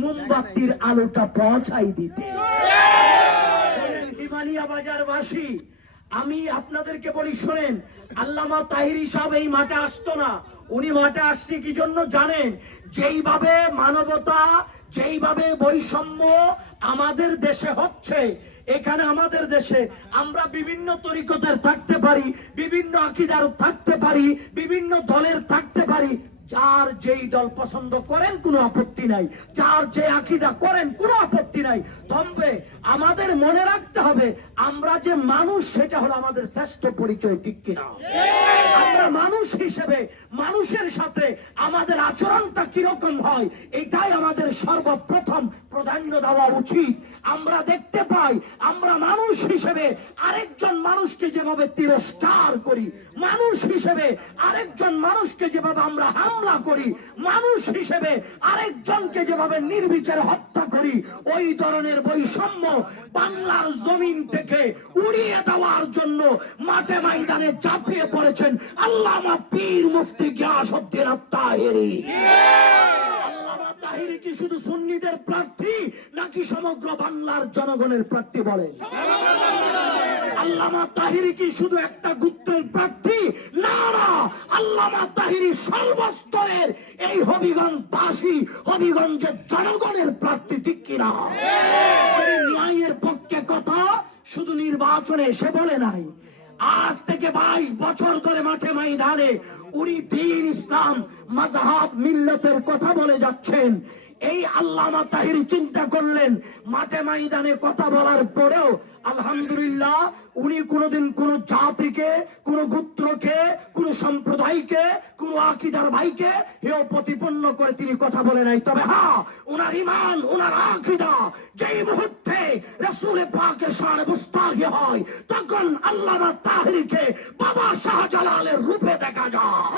মোমবাতির আলোটা পৌঁছাই দিতে। হিমালিয়া বাজারবাসী, আমি আপনাদেরকে বলি শোনেন, আল্লামা তাহিরি সাহেব এই মাঠে আসতো না। উনি মাঠে আসছে কি জন্য জানেন? যেইভাবে মানবতা, যেইভাবে বৈষম্য আমাদের দেশে হচ্ছে, এখানে আমাদের দেশে আমরা বিভিন্ন তরিকতের থাকতে পারি, বিভিন্ন আকীদার থাকতে পারি, বিভিন্ন দলের থাকতে পারি, যার যেই দল পছন্দ করেন কোনো আপত্তি নাই, যার যে আকীদা করেন কোনো আপত্তি নাই। তবে আমাদের মনে রাখতে হবে আমরা যে মানুষ, সেটা হলো আমাদের শ্রেষ্ঠ পরিচয়, ঠিক কিনা? আমরা মানুষ হিসেবে মানুষের সাথে আমাদের আচরণটা কিরকম হয়, এটাই আমাদের সর্বপ্রথম প্রাধান্য দেওয়া উচিত। আমরা দেখতে পাই আমরা মানুষ হিসেবে আরেকজন মানুষকে যেভাবে তিরস্কার করি, মানুষ হিসেবে আরেকজন মানুষকে যেভাবে আমরা হামলা করি, মানুষ হিসেবে আরেকজনকে যেভাবে নির্বিচারে হত্যা করি, ওই ধরনের বৈষম্য বাংলার জমিন থেকে উড়িয়ে দেওয়ার জন্য মাঠে ময়দানে ঝাঁপিয়ে পড়েছেন আল্লামা পীর মুফতি গিয়াসউদ্দিন আত-তাহেরী। আল্লামা তাহেরী কি শুধু সুন্নিদের প্রার্থী নাকি সমগ্র বাংলার জনগণের প্রার্থী বলেন? আল্লামা তাহেরী কি শুধু একটা গোত্রের প্রার্থী? না না, আল্লামা তাহেরী সর্বস্তরের এই হবিগঞ্জবাসী, হবিগঞ্জের জনগণের প্রার্থী, ঠিক কিনা? ন্যায়ের পক্ষে কথা শুধু নির্বাচনে এসে বলে নাই, আজ থেকে 22 বছর ধরে মাঠে ময়দানে উনি দ্বীন, ইসলাম, মাযহাব, মিল্লাতের কথা বলে যাচ্ছেন। এই আল্লামা তাহেরী চিন্তা করলেন মাঠে ময়দানে কথা বলার পরেও আলহামদুলিল্লাহ উনি কোনোদিন কোন জাতিকে, কোন গোত্রকে, কোন সম্প্রদায়কে, কোন আকীদার ভাইকে হেয় প্রতিপন্ন করে তিনি কথা বলে নাই। তবে হ্যাঁ, ওনার ঈমান, ওনার আকীদা যেই মুহূর্তে রাসূল পাকের শানে মুস্তাহি হয়, তখন আল্লামা তাহেরীকে বাবা শাহজালালের রূপে দেখা যায়।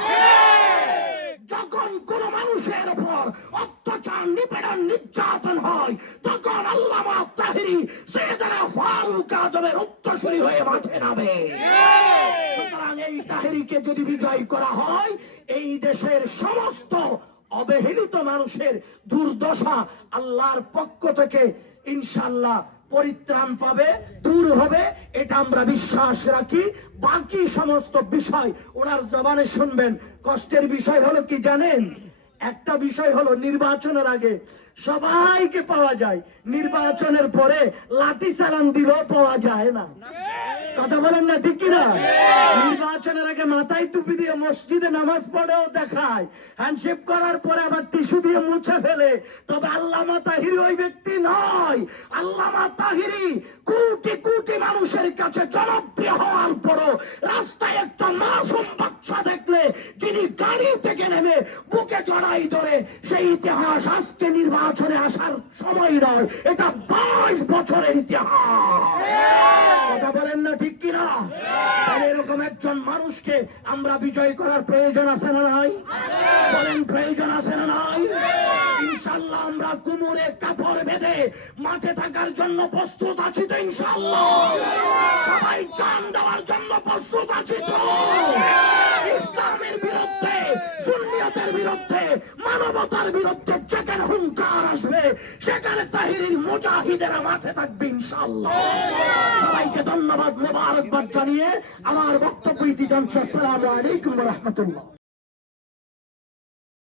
যখন কোন মানুষের উপর অত্যাচার, নিপীড়ন, নির্যাতন হয়, তখন আল্লামা তাহেরী সাইয়েদনা ফারুক আজমের উত্তরসূরি হয়ে মাঠে নামে। সুতরাং এই তাহেরীকে যদি বিজয় করা হয়, এই দেশের সমস্ত অবহেলিত মানুষের দুর্দশা আল্লাহর পক্ষ থেকে ইনশাআল্লাহ পরিত্রাণ পাবে, দূর হবে, এটা আমরা বিশ্বাস রাখি। বাকি সমস্ত বিষয় ওনার জবানে শুনবেন। কষ্টের বিষয় হলো কি জানেন? একটা বিষয় হলো নির্বাচনের আগে সবাইকে পাওয়া যায়, নির্বাচনের পরে লাঠি চালান দিলেও পাওয়া যায় না। কথা বলেন না, ঠিক কিনা? নির্বাচনের আগে মাথায় টুপি দিয়ে মসজিদে নামাজ পড়েও দেখায়, হ্যান্ডশেক করার পরে আবার টিস্যু দিয়ে মুছে ফেলে। তবে আল্লামা তাহেরী ওই ব্যক্তি নয়। আল্লামা তাহেরী কোটি কোটি মানুষের কাছে জনপ্রিয় হওয়ার পরও রাস্তায় একটা মাসুম বাচ্চা দেখলে যিনি গাড়ি থেকে নেমে বুকে জড়াই ধরে, সেই ইতিহাস আজকে নির্বাচনে আসার সময় নয়, এটা 22 বছরের ইতিহাস। কথা বলেন না, ঠিক কিনা? এরকম একজন মানুষকে আমরা বিজয় করার প্রয়োজন আছে না নাই? বলেন, প্রয়োজন আছে না নাই? ইনশাআল্লাহ আমরা কোমরে কাপড় বেঁধে মাঠে থাকার জন্য প্রস্তুত আছি তো? ইনশাআল্লাহ সবাই জান দেওয়ার জন্য প্রস্তুত আছি তো? ইসলামের বিরুদ্ধে, সুন্নিয়তের বিরুদ্ধে, মানবতার বিরুদ্ধে যেখানে হুঙ্কার আসবে সেখানে তাহেরীর মুজাহিদেরা মাঠে থাকবে ইনশাআল্লাহ। সবাইকে ধন্যবাদ, মোবারকবাদ জানিয়ে আমার বক্তব্য ইতি জানছি। আসসালামু আলাইকুম ওয়া রাহমাতুল্লাহ।